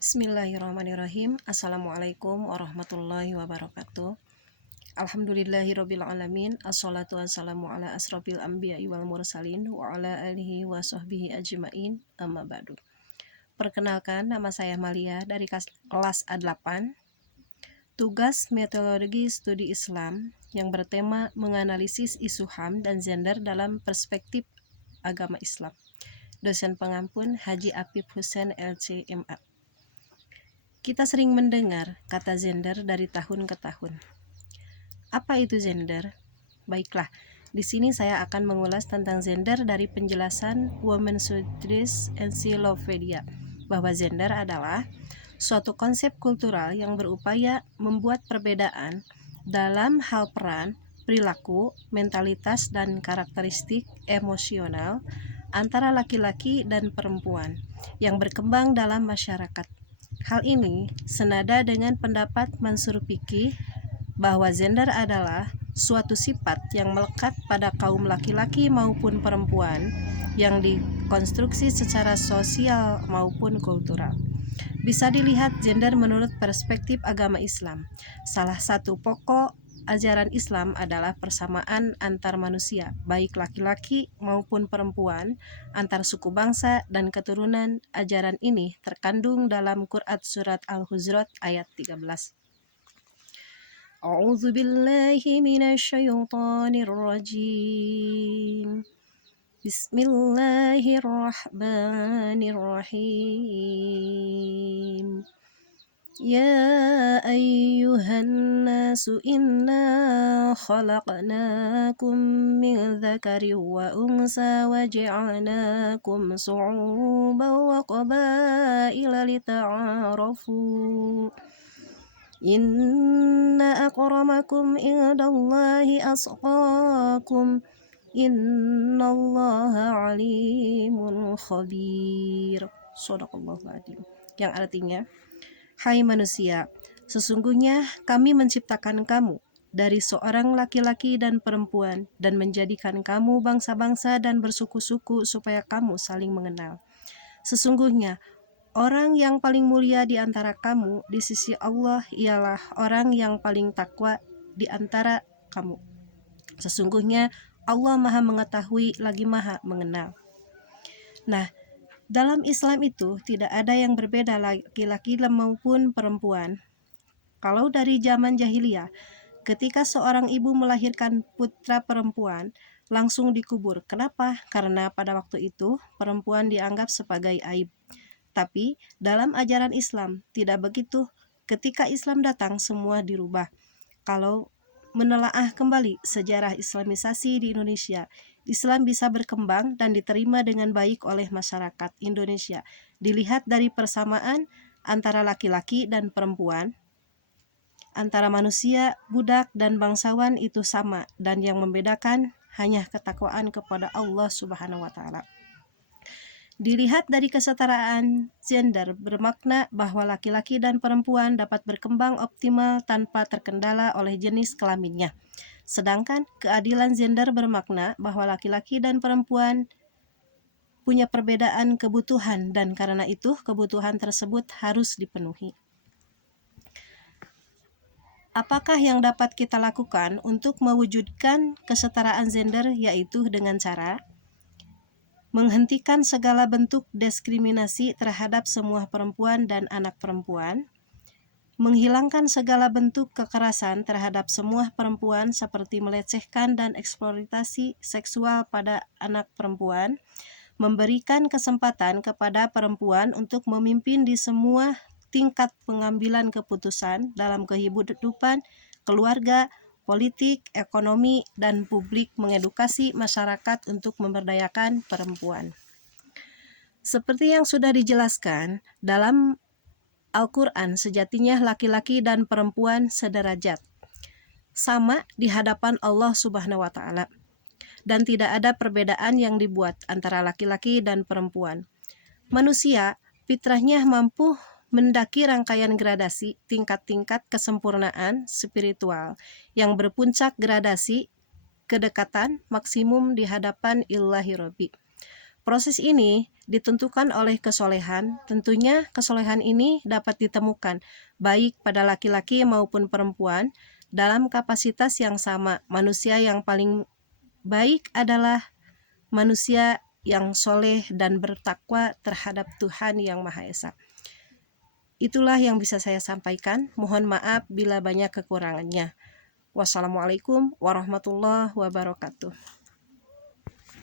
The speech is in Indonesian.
Bismillahirrahmanirrahim. Assalamualaikum warahmatullahi wabarakatuh. Alhamdulillahirabbil alamin. Assalatu wassalamu ala asrofil anbiya'i wal mursalin wa ala alihi wa sahbihi ajmain. Amma ba'du. Perkenalkan, nama saya Malia dari kelas A8. Tugas metodologi studi Islam yang bertema menganalisis isu HAM dan gender dalam perspektif agama Islam. Dosen pengampun Haji Apip Hussein LC.MA. Kita sering mendengar kata gender dari tahun ke tahun. Apa itu gender? Baiklah, di sini saya akan mengulas tentang gender dari penjelasan Women's Studies Encyclopedia, bahwa gender adalah suatu konsep kultural yang berupaya membuat perbedaan dalam hal peran, perilaku, mentalitas, dan karakteristik emosional antara laki-laki dan perempuan yang berkembang dalam masyarakat. Hal ini senada dengan pendapat Mansur Fiqih bahwa gender adalah suatu sifat yang melekat pada kaum laki-laki maupun perempuan yang dikonstruksi secara sosial maupun kultural. Bisa dilihat gender menurut perspektif agama Islam. Salah satu pokok ajaran Islam adalah persamaan antar manusia, baik laki-laki maupun perempuan, antar suku bangsa dan keturunan. Ajaran ini terkandung dalam Quran Surat Al-Hujurat ayat 13. A'udzu billahi minasyaitonir rajim. Bismillahirrahmanirrahim. Ya ayyuhan nasu inna khalaqnakum min dzakarin wa unsa wa ja'alnakum syu'uban wa qabaila lita'arafu. Inna akramakum indallahi atqakum. Innallaha alimun khabir. Shadaqallahul adzim. Yang artinya, hai manusia, sesungguhnya kami menciptakan kamu dari seorang laki-laki dan perempuan dan menjadikan kamu bangsa-bangsa dan bersuku-suku supaya kamu saling mengenal. Sesungguhnya orang yang paling mulia di antara kamu di sisi Allah ialah orang yang paling takwa di antara kamu. Sesungguhnya Allah Maha Mengetahui lagi Maha Mengenal. Nah, dalam Islam itu tidak ada yang berbeda laki-laki maupun perempuan. Kalau dari zaman jahiliyah, ketika seorang ibu melahirkan putra perempuan, langsung dikubur. Kenapa? Karena pada waktu itu perempuan dianggap sebagai aib. Tapi dalam ajaran Islam tidak begitu. Ketika Islam datang, semua dirubah. Kalau menelaah kembali sejarah Islamisasi di Indonesia, Islam bisa berkembang dan diterima dengan baik oleh masyarakat Indonesia. Dilihat dari persamaan antara laki-laki dan perempuan, antara manusia, budak, dan bangsawan itu sama, dan yang membedakan hanya ketakwaan kepada Allah Subhanahu wa Ta'ala. Dilihat dari kesetaraan gender bermakna bahwa laki-laki dan perempuan dapat berkembang optimal tanpa terkendala oleh jenis kelaminnya. Sedangkan keadilan gender bermakna bahwa laki-laki dan perempuan punya perbedaan kebutuhan dan karena itu kebutuhan tersebut harus dipenuhi. Apakah yang dapat kita lakukan untuk mewujudkan kesetaraan gender, yaitu dengan cara menghentikan segala bentuk diskriminasi terhadap semua perempuan dan anak perempuan, menghilangkan segala bentuk kekerasan terhadap semua perempuan seperti melecehkan dan eksploitasi seksual pada anak perempuan, memberikan kesempatan kepada perempuan untuk memimpin di semua tingkat pengambilan keputusan dalam kehidupan keluarga, politik, ekonomi, dan publik, mengedukasi masyarakat untuk memberdayakan perempuan. Seperti yang sudah dijelaskan dalam Al-Quran, sejatinya laki-laki dan perempuan sederajat, sama di hadapan Allah Subhanahu wa Ta'ala, dan tidak ada perbedaan yang dibuat antara laki-laki dan perempuan. Manusia fitrahnya mampu mendaki rangkaian gradasi tingkat-tingkat kesempurnaan spiritual yang berpuncak gradasi kedekatan maksimum di hadapan Ilahi Rabbi. Proses ini ditentukan oleh kesolehan. Tentunya kesolehan ini dapat ditemukan baik pada laki-laki maupun perempuan dalam kapasitas yang sama. Manusia yang paling baik adalah manusia yang soleh dan bertakwa terhadap Tuhan Yang Maha Esa. Itulah yang bisa saya sampaikan. Mohon maaf bila banyak kekurangannya. Wassalamualaikum warahmatullahi wabarakatuh.